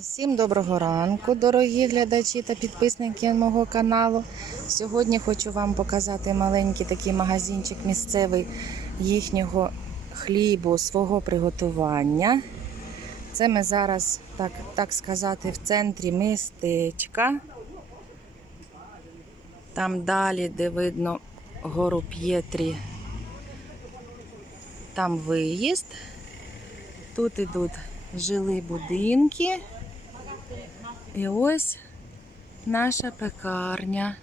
Всім доброго ранку, дорогі глядачі та підписники мого каналу. Сьогодні хочу вам показати маленький такий магазинчик місцевий їхнього хлібу, свого приготування. Це ми зараз, так, так сказати, в центрі містечка. Там далі, де видно гору П'єтрі, там виїзд. Тут ідуть жили будинки. І ось наша пекарня.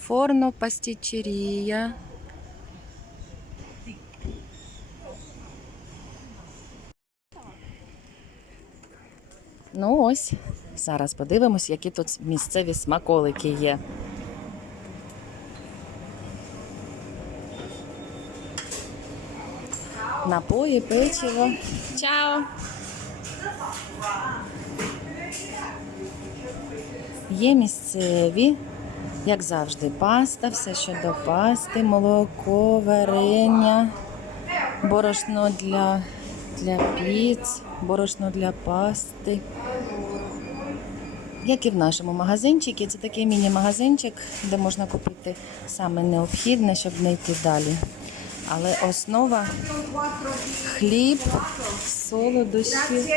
Форно пастічерія. Ну ось, зараз подивимось, які тут місцеві смаколики є. Напої, печиво. Чао! Є місцеві, як завжди, паста, все що до пасти, молоко, варення, борошно для, для піц, борошно для пасти. Як і в нашому магазинчику, це такий міні-магазинчик, де можна купити саме необхідне, щоб не йти далі. Але основа хліб, солодощі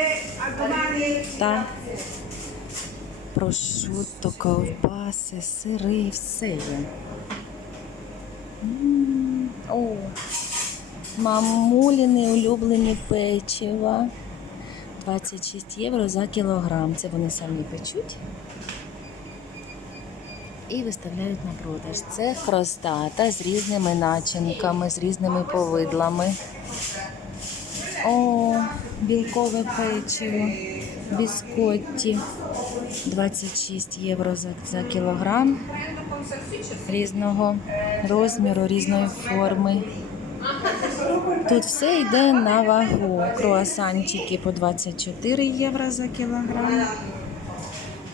та прошутто, ковбаси, сири, все є. О, мамуліни улюблені печива. 26 євро за кілограм. Це вони самі печуть і виставляють на продаж. Це хростата з різними начинками, з різними повидлами. О, білкове печиво, біскотті. 26 євро за, за кілограм різного розміру, різної форми. Тут все йде на вагу. Круасанчики по 24 євро за кілограм.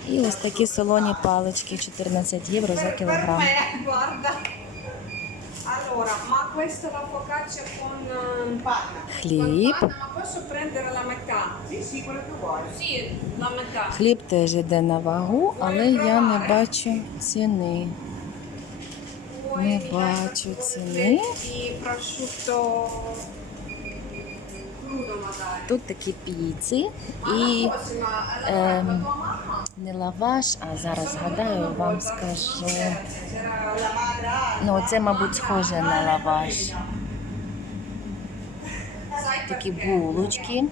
І ось такі солоні палички 14 євро за кілограм. Eh, eh, panna. Хліб. Posso prendere la metà? Sì, sì, quello che vuoi. Sì, la metà. Хліб теж йде на вагу, але я не бачу ціни. Не бачу ціни. Di prosciutto. Тут такі піці і ем, не лаваш, а зараз згадаю, вам скажу. Ну, це, мабуть, схоже на лаваш. Такі булочки,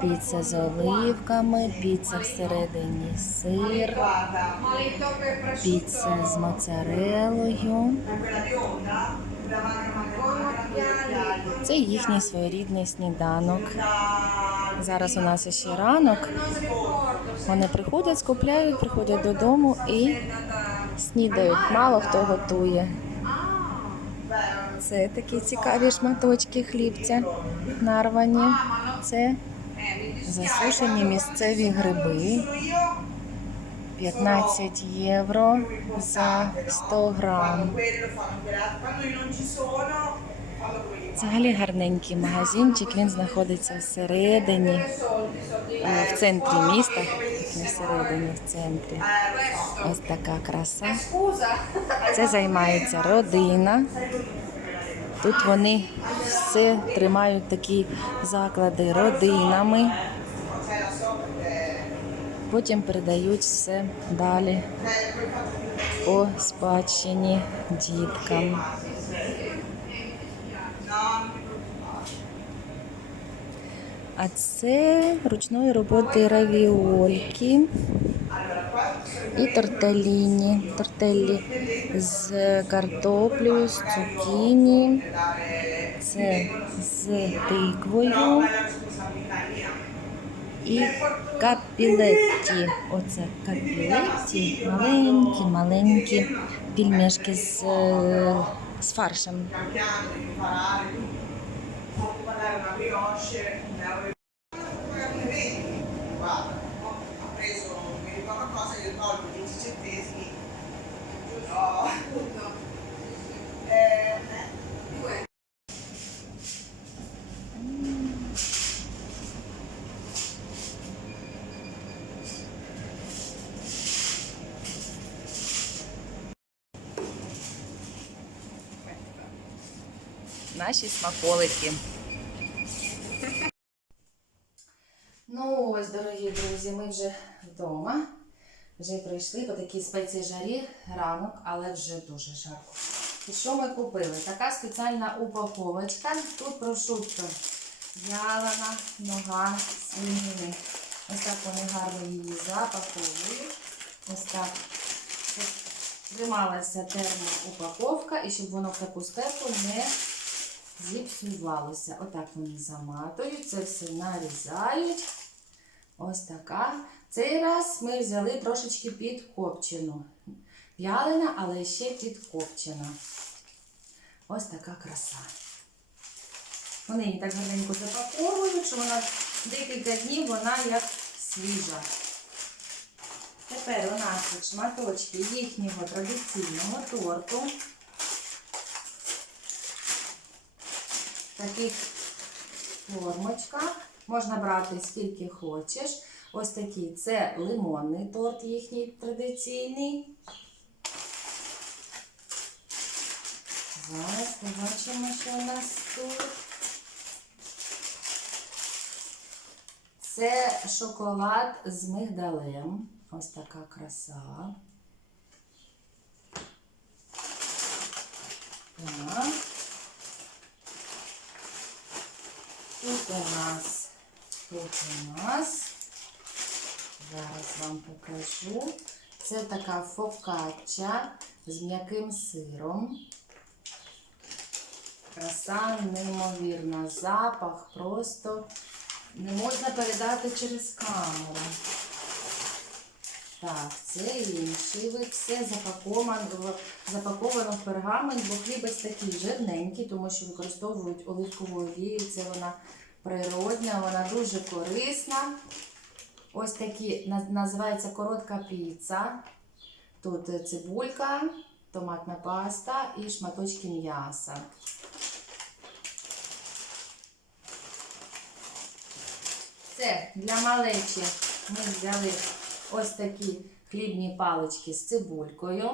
піца з оливками, піца всередині сир, піца з моцарелою. Це їхній своєрідний сніданок. Зараз у нас ще ранок. Вони приходять, скупляють, приходять додому і снідають. Мало хто готує. Це такі цікаві шматочки хлібця нарвані. Це засушені місцеві гриби. 15 євро за 100 грам. Взагалі гарненький магазинчик. Він знаходиться всередині, е, в центрі міста. Не всередині, в центрі. Ось така краса. Це займається родина. Тут вони все тримають такі заклади родинами. Потім передають все далі по спадщині діткам. А це ручної роботи равіольки і тортеліні. Тортеллі з картоплею, з цукіні. Це з тиквою. І капілетті. Оце капілетті. Маленькі, маленькі пільмешки з, з фаршем. Наші смаколики. Ну ось, дорогі друзі, ми вже вдома. Вже прийшли по такій спеції жарі ранок, але вже дуже жарко. І що ми купили? Така спеціальна упаковочка. Тут прошутто ялана нога свинини. Ось так вони гарно її запаковують. Ось так. Щоб трималася термоупаковка і щоб воно в таку спеку не зіпсувалося. Отак вони заматують, це все нарізають. Ось така. Цей раз ми взяли трошечки підкопчену. В'ялена, але ще підкопчена. Ось така краса. Вони її так гарненько запаковують, що вона декілька днів вона як свіжа. Тепер у нас шматочки їхнього традиційного торту. Таких формочках. Можна брати скільки хочеш. Ось такий це лимонний торт їхній традиційний. Зараз побачимо, що у нас тут. Це шоколад з мигдалем. Ось така краса. Так. Тут у нас, тут у нас, зараз вам покажу. Це така фокачча з м'яким сиром. Краса неймовірна. Запах просто не можна передати через камеру. Так, це інший вид, все запаковано, в- пергамент, бо хлібець такий жирненький, тому що використовують оливкову олію. Це вона природня, вона дуже корисна. Ось такі наз- називається коротка піца. Тут е, цибулька, томатна паста і шматочки м'яса. Це для малечі ми взяли ось такі хлібні палички з цибулькою.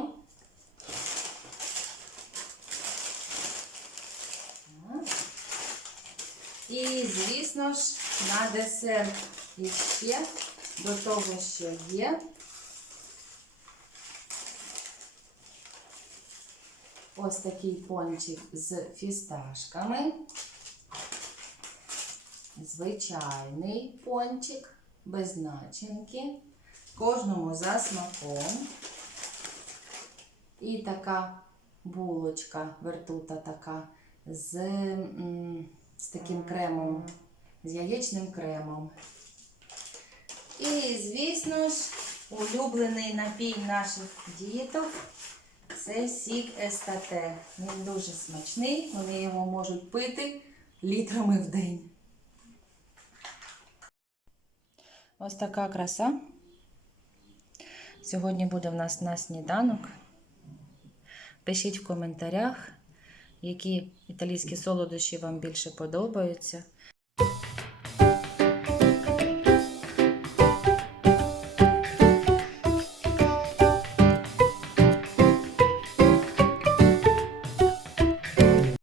І, звісно ж, на десерт іще до того, що є. Ось такий пончик з фісташками. Звичайний пончик без начинки. Кожному за смаком. І така булочка, вертута така з, з таким кремом, з яєчним кремом. І, звісно ж, улюблений напій наших діток це сік естате. Він дуже смачний, вони його можуть пити літрами в день. Ось така краса. Сьогодні буде в нас на сніданок. Пишіть в коментарях, які італійські солодощі вам більше подобаються.